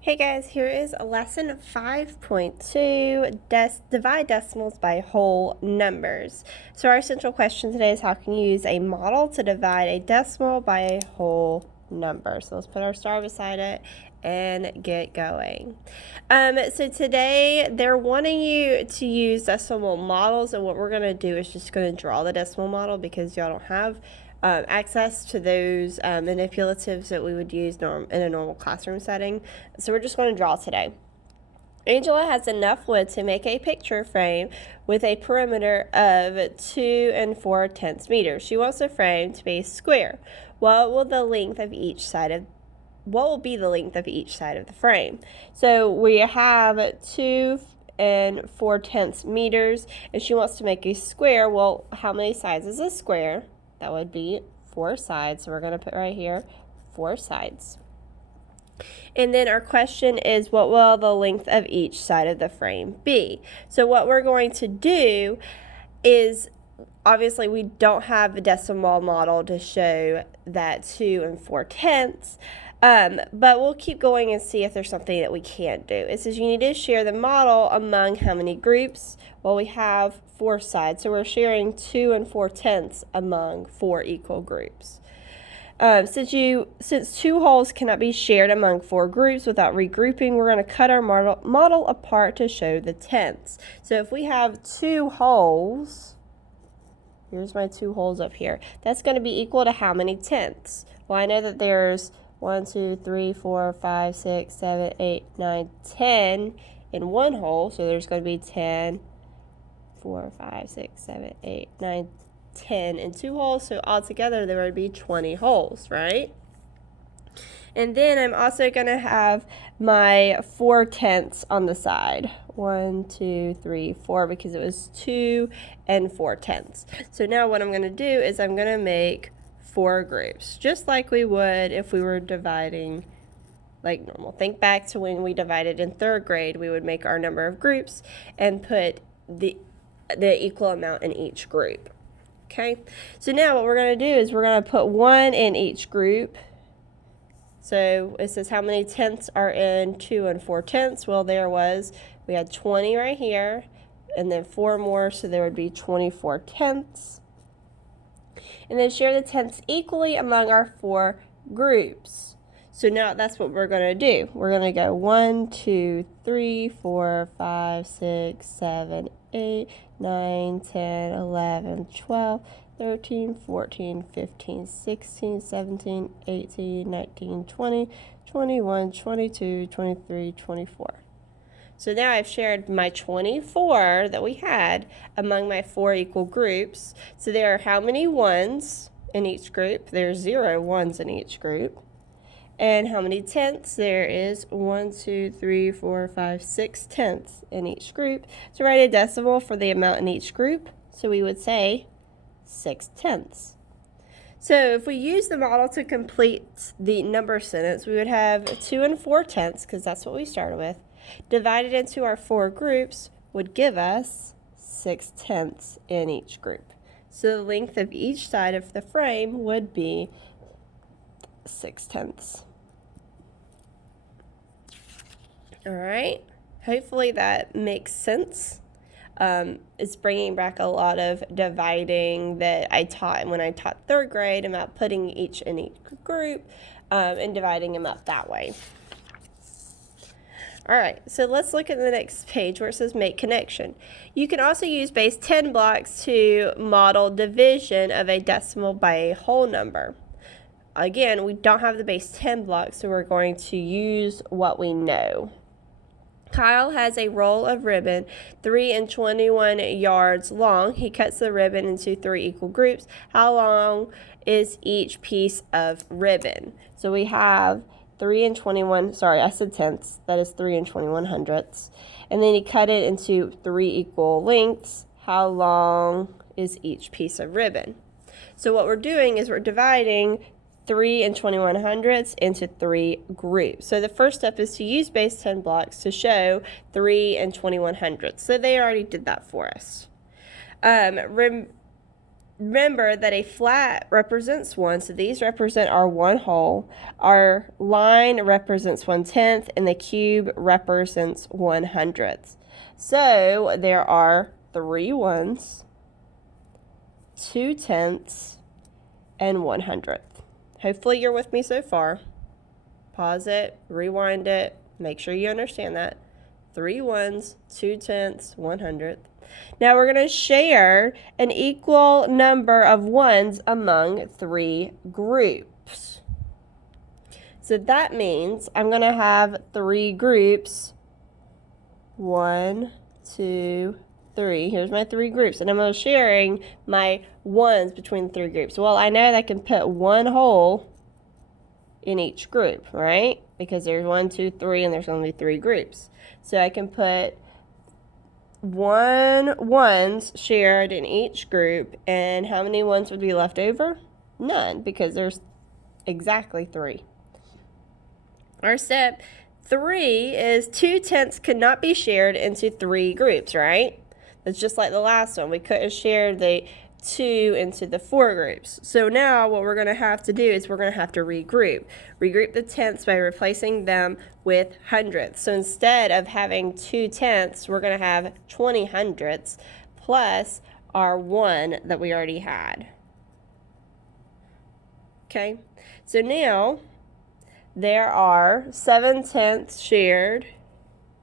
Hey guys, here is lesson 5.2, divide decimals by whole numbers. So our central question today is how can you use a model to divide a decimal by a whole number? So let's put our star beside it and get going. So today they're wanting you to use decimal models, and what we're going to do is just going to draw the decimal model because y'all don't have access to those manipulatives that we would use in a normal classroom setting. So we're just going to draw today. Angela has enough wood to make a picture frame with a perimeter of 2 4/10 meters. She wants the frame to be square. What will be the length of each side of the frame? So we have 2 4/10 meters, and she wants to make a square. Well, how many sides is a square? That would be 4 sides. So we're going to put right here 4 sides. And then our question is, what will the length of each side of the frame be? So what we're going to do is, obviously we don't have a decimal model to show that 2 4/10, but we'll keep going and see if there's something that we can't do. It says you need to share the model among how many groups? Well, we have 4 sides, so we're sharing 2 4/10 among 4 equal groups. Since 2 wholes cannot be shared among 4 groups without regrouping, we're going to cut our model apart to show the tenths. So if we have 2 wholes, here's my 2 wholes up here, that's going to be equal to how many tenths? Well, I know that there's 1, 2, 3, 4, 5, 6, 7, 8, 9, 10 in one whole, so there's going to be 10, 4, 5, 6, 7, 8, 9, 10 in 2 wholes, so altogether there would be 20 wholes, right? And then I'm also going to have my 4/10 on the side. 1, 2, 3, 4, because it was 2 4/10. So now what I'm going to do is I'm going to make 4 groups, just like we would if we were dividing like normal. Think back to when we divided in 3rd grade. We would make our number of groups and put the equal amount in each group. Okay, so now what we're going to do is we're going to put 1 in each group. So it says how many tenths are in 2 4/10. Well, we had 20 right here, and then 4 more, so there would be 24 tenths. And then share the tenths equally among our 4 groups. So now that's what we're going to do. We're going to go 1, 2, 3, 4, 5, 6, 7, 8, 9, 10, 11, 12, 13, 14, 15, 16, 17, 18, 19, 20, 21, 22, 23, 24. So now I've shared my 24 that we had among my 4 equal groups. So there are how many ones in each group? There's 0 ones in each group. And how many tenths? There is 1, 2, 3, 4, 5, 6 tenths in each group. To write a decimal for the amount in each group, so we would say 6 tenths. So if we use the model to complete the number sentence, we would have 2 4/10, because that's what we started with, divided into our 4 groups would give us 6 tenths in each group. So the length of each side of the frame would be 6 tenths. All right, hopefully that makes sense. It's bringing back a lot of dividing that I taught when I taught 3rd grade about putting each in each group and dividing them up that way. All right, so let's look at the next page where it says make connection. You can also use base 10 blocks to model division of a decimal by a whole number. Again, we don't have the base 10 blocks, so we're going to use what we know. Kyle has a roll of ribbon 3 21 yards long. He cuts the ribbon into 3 equal groups. How long is each piece of ribbon? So we have 3 21, sorry, I said tenths. That is 3 21 hundredths. And then he cut it into 3 equal lengths. How long is each piece of ribbon? So what we're doing is we're dividing 3 21 hundredths into 3 groups. So the first step is to use base 10 blocks to show 3 21 hundredths. So they already did that for us. remember that a flat represents 1, so these represent our 1 whole. Our line represents 1/10, and the cube represents 1/100. So there are 3 ones, 2/10, and 1/100. Hopefully you're with me so far. Pause it, rewind it, make sure you understand that. 3 ones, 2/10, 1/100. Now we're going to share an equal number of ones among 3 groups. So that means I'm going to have 3 groups. 1, 2, 3. Here's my 3 groups. And I'm sharing my ones between the 3 groups. Well, I know that I can put 1 whole in each group, right? Because there's 1, 2, 3, and there's only 3 groups. So I can put 1 ones shared in each group, and how many ones would be left over? None, because there's exactly 3. Our step 3 is 2/10 could not be shared into 3 groups, right? That's just like the last one. We couldn't share the 2 into the 4 groups. So now what we're going to have to do is we're going to have to regroup. Regroup the tenths by replacing them with hundredths. So instead of having 2/10, we're going to have 20 hundredths plus our 1 that we already had. Okay, so now there are 7/10 shared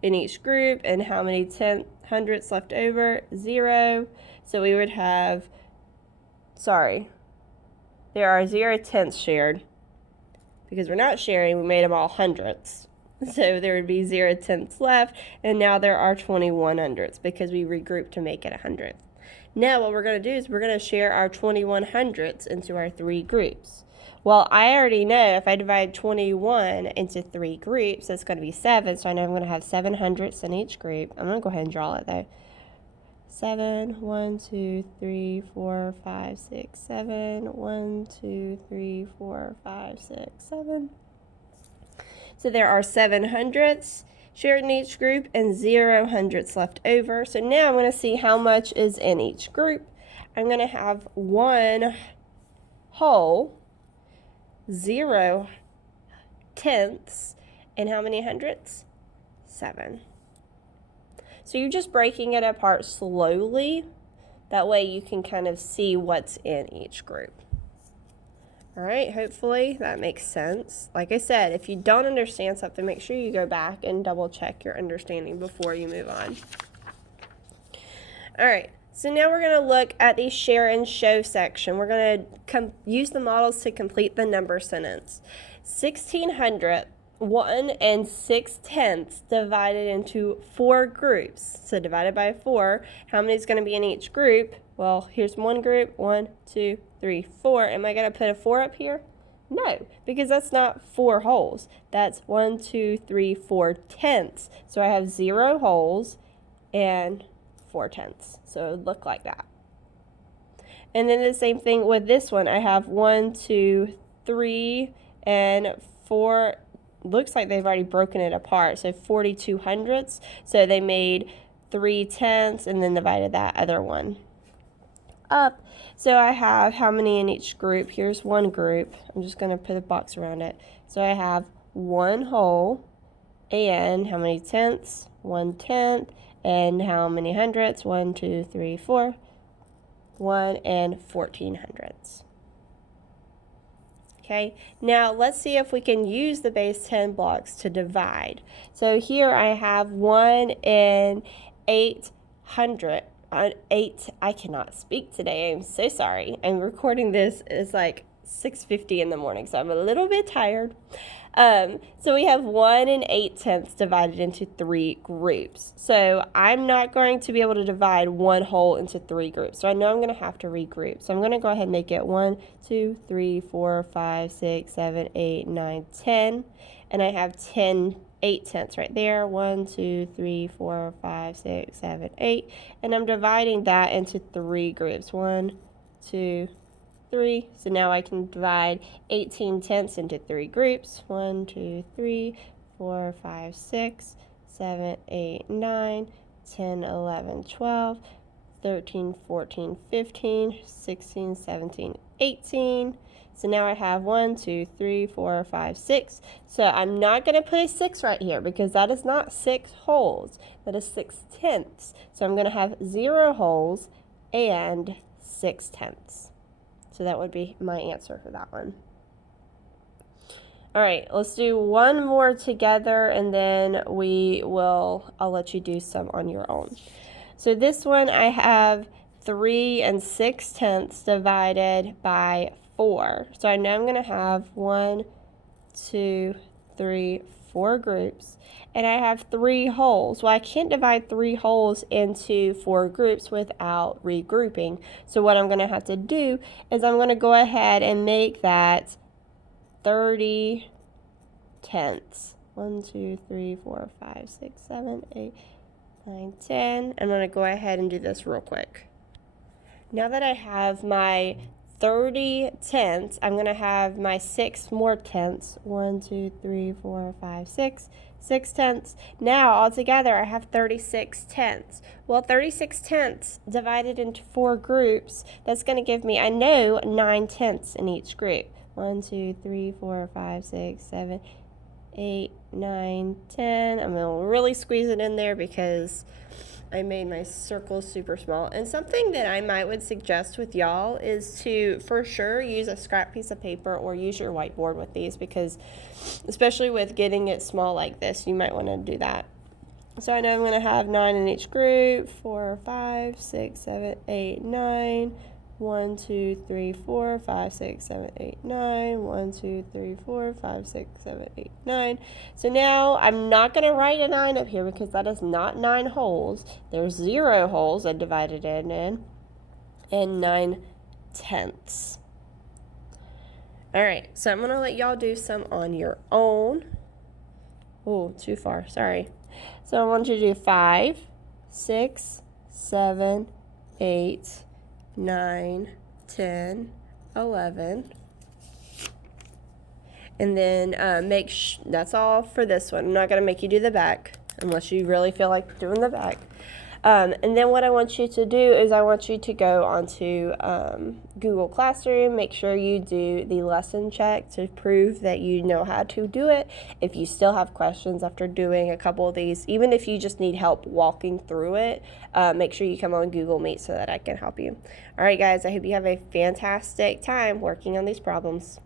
in each group, and how many hundredths left over? 0. So we would have, there are 0/10 shared. Because we're not sharing, we made them all hundredths. So there would be 0/10 left, and now there are 21 hundredths because we regrouped to make it a hundredth. Now what we're going to do is we're going to share our 21 hundredths into our 3 groups. Well, I already know if I divide 21 into 3 groups, that's going to be 7. So I know I'm going to have 7 hundredths in each group. I'm going to go ahead and draw it though. 7, 1, 2, 3, 4, 5, 6, 7. 1, 2, 3, 4, 5, 6, 7. So there are 7 hundredths shared in each group and 0 hundredths left over. So now I'm going to see how much is in each group. I'm going to have 1 whole, 0 tenths, and how many hundredths? 7. So you're just breaking it apart slowly. That way you can kind of see what's in each group. All right, hopefully that makes sense. Like I said, if you don't understand something, make sure you go back and double check your understanding before you move on. All right, so now we're going to look at the share and show section. We're going to use the models to complete the number sentence. 1,600, 1 6/10 divided into 4 groups. So divided by 4, how many is going to be in each group? Well, here's one group, 1, 2, 3, 4. Am I going to put a 4 up here? No, because that's not 4 wholes. That's 1, 2, 3, 4 tenths. So I have 0 wholes and 4 tenths. So it would look like that. And then the same thing with this one. I have 1, 2, 3, and 4. Looks like they've already broken it apart. So 42 hundredths. So they made 3 tenths and then divided that other one up. So I have how many in each group? Here's one group. I'm just going to put a box around it. So I have 1 whole, and how many tenths? 1/10. And how many hundredths? 1, 2, 3, 4. 1 and 14 hundredths. Okay, now let's see if we can use the base 10 blocks to divide. So here I have 1 and 800. 8, I cannot speak today. I'm so sorry. I'm recording this. It's like 6:50 in the morning, so I'm a little bit tired. So we have 1 and 8/10 divided into 3 groups. So I'm not going to be able to divide 1 whole into 3 groups. So I know I'm going to have to regroup. So I'm going to go ahead and make it 1, 2, 3, 4, 5, 6, 7, 8, 9, 10. And I have 8/10 right there. 1, 2, 3, 4, 5, 6, 7, 8. And I'm dividing that into 3 groups. 1, 2, 3. So now I can divide 18/10 into 3 groups. 1, 2, 3, 4, 5, 6, 7, 8, 9, 10, 11, 12, 13, 14, 15, 16, 17, 18. So now I have 1, 2, 3, 4, 5, 6. So I'm not going to put a 6 right here because that is not 6 holes. That is 6/10. So I'm going to have 0 holes and 6/10. So that would be my answer for that one. All right, let's do one more together and then I'll let you do some on your own. So this one I have 3 6/10 divided by 4. So I know I'm going to have 1, 2, 3, 4 groups, and I have 3 holes. Well, I can't divide 3 holes into 4 groups without regrouping. So what I'm going to have to do is I'm going to go ahead and make that 30 tenths. 1, 2, 3, 4, 5, 6, 7, 8, 9, 10. I'm going to go ahead and do this real quick. Now that I have my 30 tenths, I'm going to have my 6 more tenths. 1, 2, 3, 4, 5, 6. 6/10. Now, altogether, I have 36/10. Well, 36/10 divided into 4 groups, that's going to give me, I know, 9/10 in each group. 1, 2, 3, 4, 5, 6, 7, 8, 9, 10. I'm going to really squeeze it in there because I made my circles super small. And something that I would suggest with y'all is to, for sure, use a scrap piece of paper or use your whiteboard with these because, especially with getting it small like this, you might want to do that. So I know I'm going to have 9 in each group, 4, 5, 6, 7, 8, 9. 1, 2, 3, 4, 5, 6, 7, 8, 9. 1, 2, 3, 4, 5, 6, 7, 8, 9. So now I'm not going to write a 9 up here because that is not 9 holes. There's 0 holes I divided it in, and 9/10. All right, so I'm going to let y'all do some on your own. Oh, too far, sorry. So I want you to do 5, 6, 7, 8, 9, 10, 11. And then that's all for this one. I'm not going to make you do the back unless you really feel like doing the back. And then what I want you to do is I want you to go onto Google Classroom. Make sure you do the lesson check to prove that you know how to do it. If you still have questions after doing a couple of these, even if you just need help walking through it, make sure you come on Google Meet so that I can help you. All right, guys, I hope you have a fantastic time working on these problems.